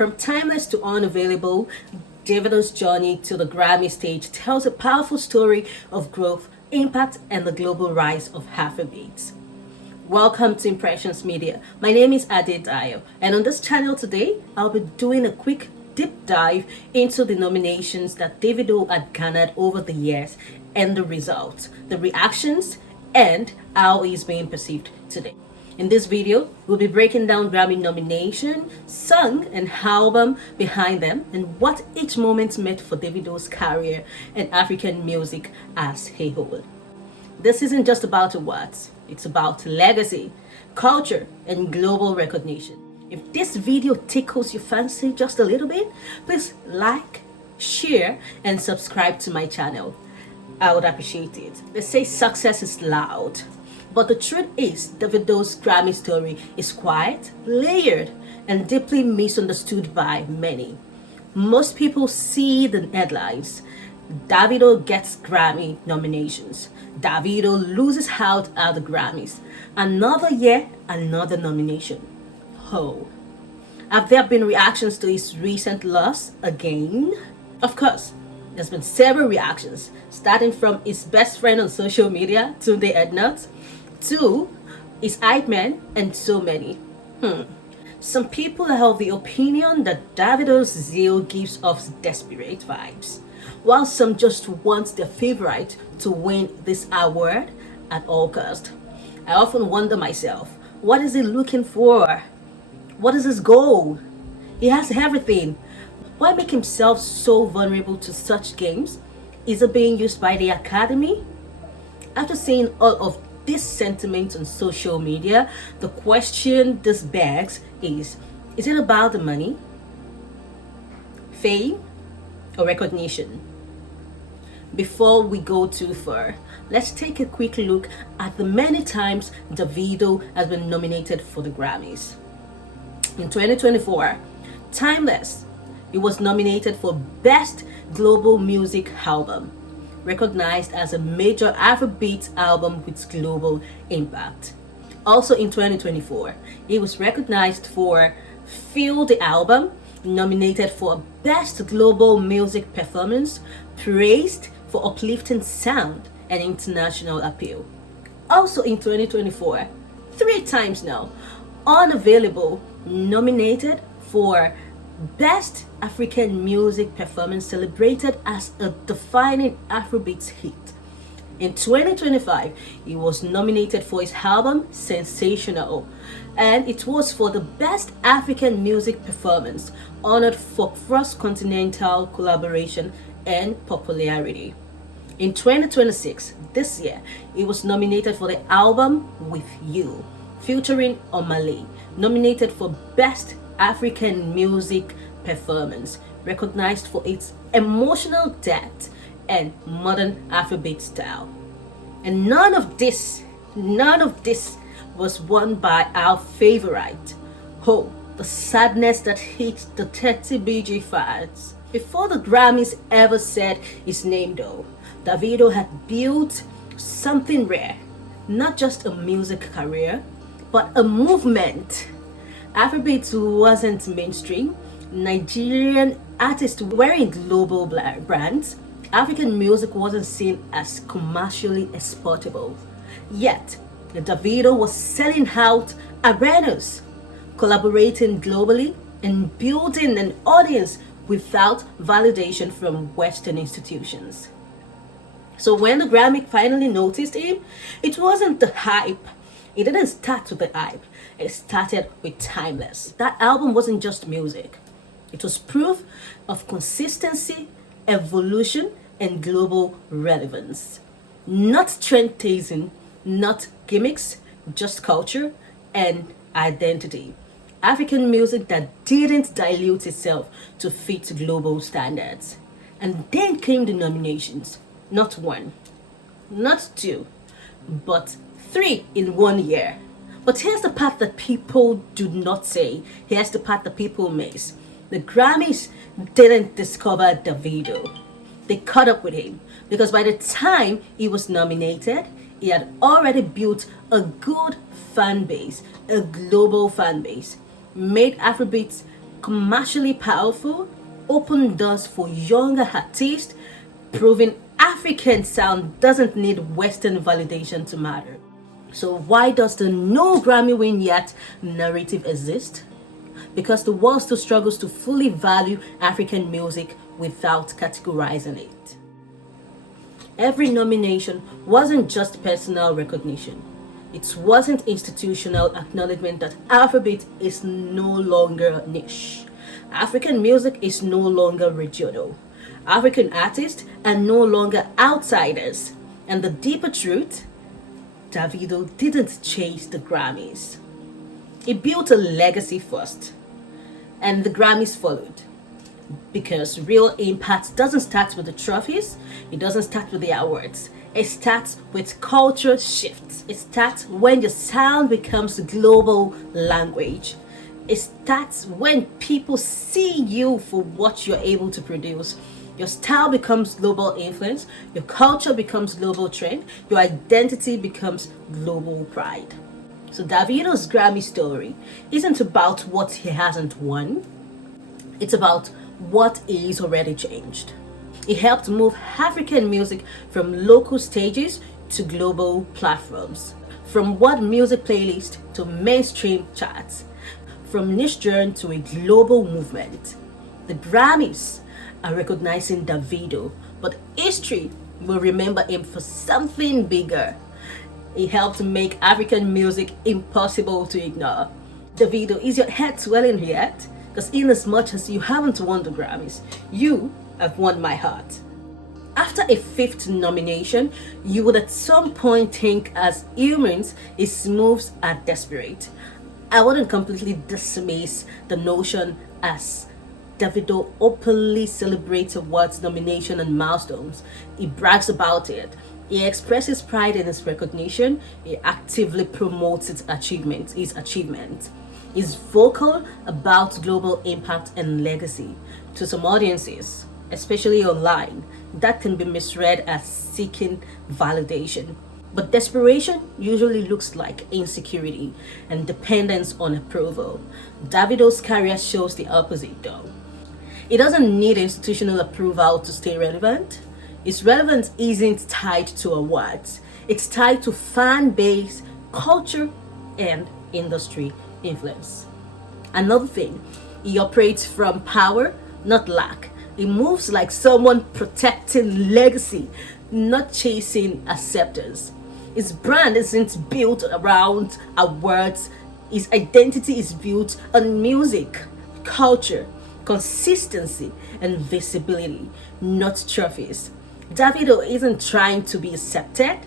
From Timeless to Unavailable, Davido's journey to the Grammy stage tells a powerful story of growth, impact, and the global rise of Afrobeats. Welcome to Impressions Media. My name is Davido, and on this channel today, I'll be doing a quick deep dive into the nominations that Davido had garnered over the years and the results, the reactions, and how he's being perceived today. In this video, we'll be breaking down Grammy nomination, song, and album behind them, and what each moment meant for Davido's career and African music as a whole. This isn't just about awards, it's about legacy, culture, and global recognition. If this video tickles your fancy just a little bit, please like, share, and subscribe to my channel. I would appreciate it. They say success is loud, but the truth is Davido's Grammy story is quiet, layered, and deeply misunderstood by many. Most people see the headlines. Davido gets Grammy nominations. Davido loses out at the Grammys. Another year, another nomination. Oh, have there been reactions to his recent loss again? Of course, there's been several reactions, starting from his best friend on social media, Tunde Ednut, to his hype man, and so many. Some people have the opinion that Davido's zeal gives off desperate vibes, while some just want their favorite to win this award at all cost. I often wonder myself, what is he looking for? What is his goal? He has everything. Why make himself so vulnerable to such games? Is it being used by the Academy? After seeing all of this sentiment on social media, the question this begs is it about the money, fame, or recognition? Before we go too far, let's take a quick look at the many times Davido has been nominated for the Grammys. In 2024, Timeless, he was nominated for Best Global Music Album, recognized as a major Afrobeats album with global impact. Also in 2024, he was recognized for Feel the Album, nominated for Best Global Music Performance, praised for uplifting sound and international appeal. Also in 2024, 3 times now, Unavailable, nominated for Best African Music Performance, celebrated as a defining Afrobeats hit. In 2025, he was nominated for his album Sensational, and it was for the Best African Music Performance, honored for cross-continental collaboration and popularity. In 2026, this year, he was nominated for the album With You, featuring Omale, nominated for Best African Music Performance, recognized for its emotional depth and modern Afrobeat style. And none of this was won by our favorite. Oh, the sadness that hit the 30BG fans. Before the Grammys ever said his name though, Davido had built something rare, not just a music career, but a movement. Afrobeats wasn't mainstream. Nigerian artists wearing global brands. African music wasn't seen as commercially exportable. Yet, Davido was selling out arenas, collaborating globally, and building an audience without validation from Western institutions. So when the Grammy finally noticed him, it wasn't the hype. It didn't start with the hype. It started with Timeless. That album wasn't just music. It was proof of consistency, evolution, and global relevance. Not trend chasing, not gimmicks, just culture and identity. African music that didn't dilute itself to fit global standards. And then came the nominations. Not 1, not 2, but 3 in 1 year. But here's the part that people do not say. Here's the part that people miss. The Grammys didn't discover Davido. They caught up with him because by the time he was nominated, he had already built a good fan base, a global fan base, made Afrobeats commercially powerful, opened doors for younger artists, proving African sound doesn't need Western validation to matter. So why does the no Grammy win yet narrative exist? Because the world still struggles to fully value African music without categorizing it. Every nomination wasn't just personal recognition. It wasn't institutional acknowledgement that Afrobeat is no longer niche. African music is no longer regional. African artists are no longer outsiders. And the deeper truth, Davido didn't chase the Grammys. He built a legacy first, and the Grammys followed. Because real impact doesn't start with the trophies, it doesn't start with the awards. It starts with culture shifts. It starts when your sound becomes a global language. It starts when people see you for what you're able to produce. Your style becomes global influence, your culture becomes global trend, your identity becomes global pride. So Davido's Grammy story isn't about what he hasn't won, it's about what is already changed. He helped move African music from local stages to global platforms, from world music playlist to mainstream charts, from niche genre to a global movement. The Grammys are recognizing Davido, but history will remember him for something bigger. He helped make African music impossible to ignore. Davido, is your head swelling yet? Because in as much as you haven't won the Grammys, you have won my heart. After a fifth nomination, you would at some point think as humans, his moves are desperate. I wouldn't completely dismiss the notion as Davido openly celebrates awards nomination and milestones. He brags about it. He expresses pride in his recognition. He actively promotes his achievement. He's vocal about global impact and legacy. To some audiences, especially online, that can be misread as seeking validation. But desperation usually looks like insecurity and dependence on approval. Davido's career shows the opposite though. He doesn't need institutional approval to stay relevant. His relevance isn't tied to awards. It's tied to fan base, culture, and industry influence. Another thing, he operates from power, not lack. He moves like someone protecting legacy, not chasing acceptance. His brand isn't built around awards. His identity is built on music, culture, consistency, and visibility, not trophies. Davido isn't trying to be accepted,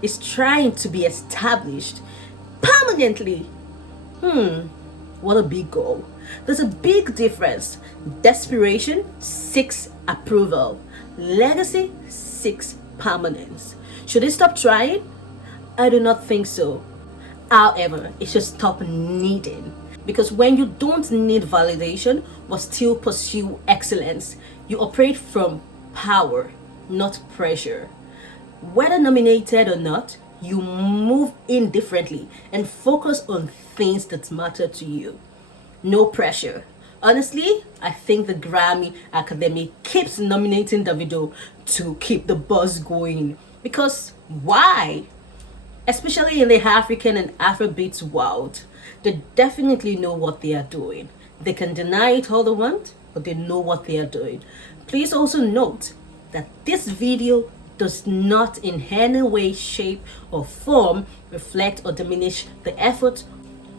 he's trying to be established permanently. What a big goal. There's a big difference. Desperation seeks approval. Legacy seeks permanence. Should he stop trying? I do not think so. However, it should stop needing. Because when you don't need validation but still pursue excellence, you operate from power, not pressure. Whether nominated or not, you move indifferently and focus on things that matter to you. No pressure. Honestly, I think the Grammy Academy keeps nominating Davido to keep the buzz going. Because why? Especially in the African and Afrobeats world, they definitely know what they are doing. They can deny it all they want, but they know what they are doing. Please also note that this video does not in any way, shape, or form reflect or diminish the effort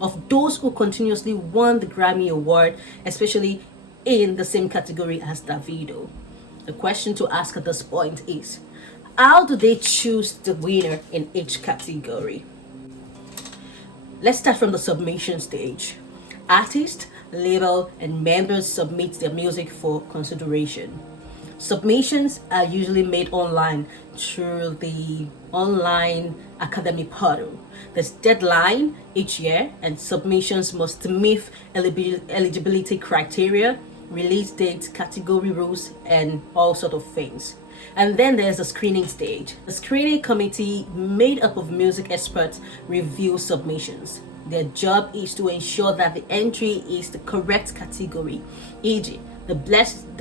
of those who continuously won the Grammy Award, especially in the same category as Davido. The question to ask at this point is, how do they choose the winner in each category? Let's start from the submission stage. Artists, label, and members submit their music for consideration. Submissions are usually made online through the online academy portal. There's deadline each year, and submissions must meet eligibility criteria, release dates, category rules, and all sort of things. And then there's a screening stage. The screening committee, made up of music experts, review submissions. Their job is to ensure that the entry is the correct category, e.g., the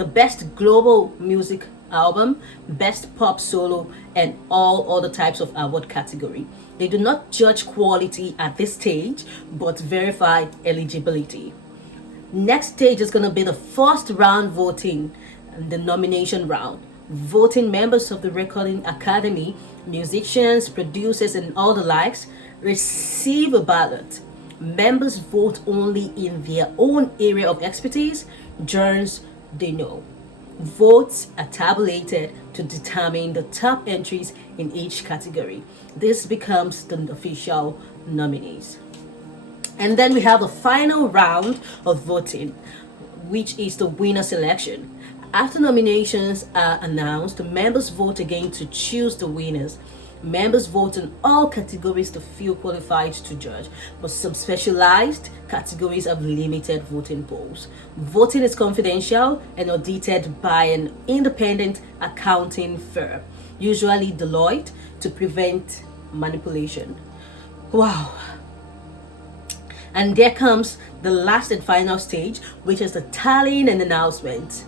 best global music album, best pop solo, and all other types of award category. They do not judge quality at this stage, but verify eligibility. Next stage is going to be the first round voting, the nomination round. Voting members of the Recording Academy, musicians, producers, and all the likes receive a ballot. Members vote only in their own area of expertise, genres they know. Votes are tabulated to determine the top entries in each category. This becomes the official nominees. And then we have the final round of voting, which is the winner selection. After nominations are announced, the members vote again to choose the winners. Members vote in all categories to feel qualified to judge, but some specialized categories have limited voting polls. Voting is confidential and audited by an independent accounting firm, usually Deloitte, to prevent manipulation. Wow. And there comes the last and final stage, which is the tallying and announcement.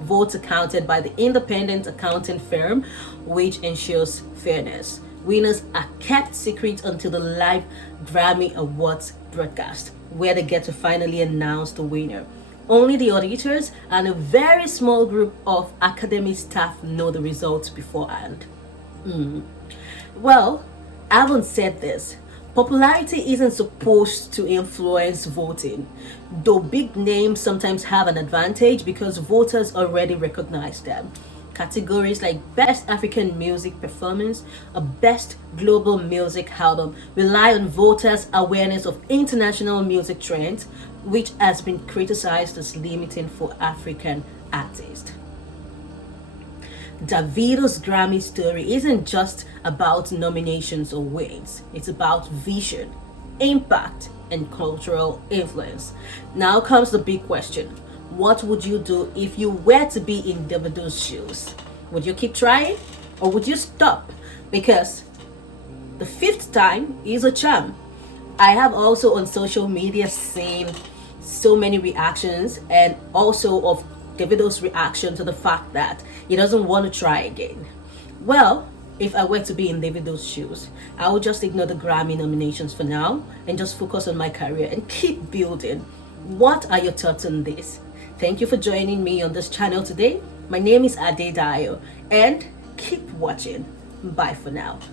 Votes are counted by the independent accounting firm, which ensures fairness. Winners are kept secret until the live Grammy Awards broadcast, where they get to finally announce the winner. Only the auditors and a very small group of academy staff know the results beforehand. Well, I haven't said this. Popularity isn't supposed to influence voting, though big names sometimes have an advantage because voters already recognize them. Categories like Best African Music Performance or Best Global Music Album rely on voters' awareness of international music trends, which has been criticized as limiting for African artists. Davido's Grammy story isn't just about nominations or wins. It's about vision, impact, and cultural influence. Now comes the big question. What would you do if you were to be in Davido's shoes? Would you keep trying or would you stop? Because the fifth time is a charm. I have also on social media seen so many reactions and also of Davido's reaction to the fact that he doesn't want to try again. Well, if I were to be in Davido's shoes, I would just ignore the Grammy nominations for now and just focus on my career and keep building. What are your thoughts on this? Thank you for joining me on this channel today. My name is Dayo and keep watching. Bye for now.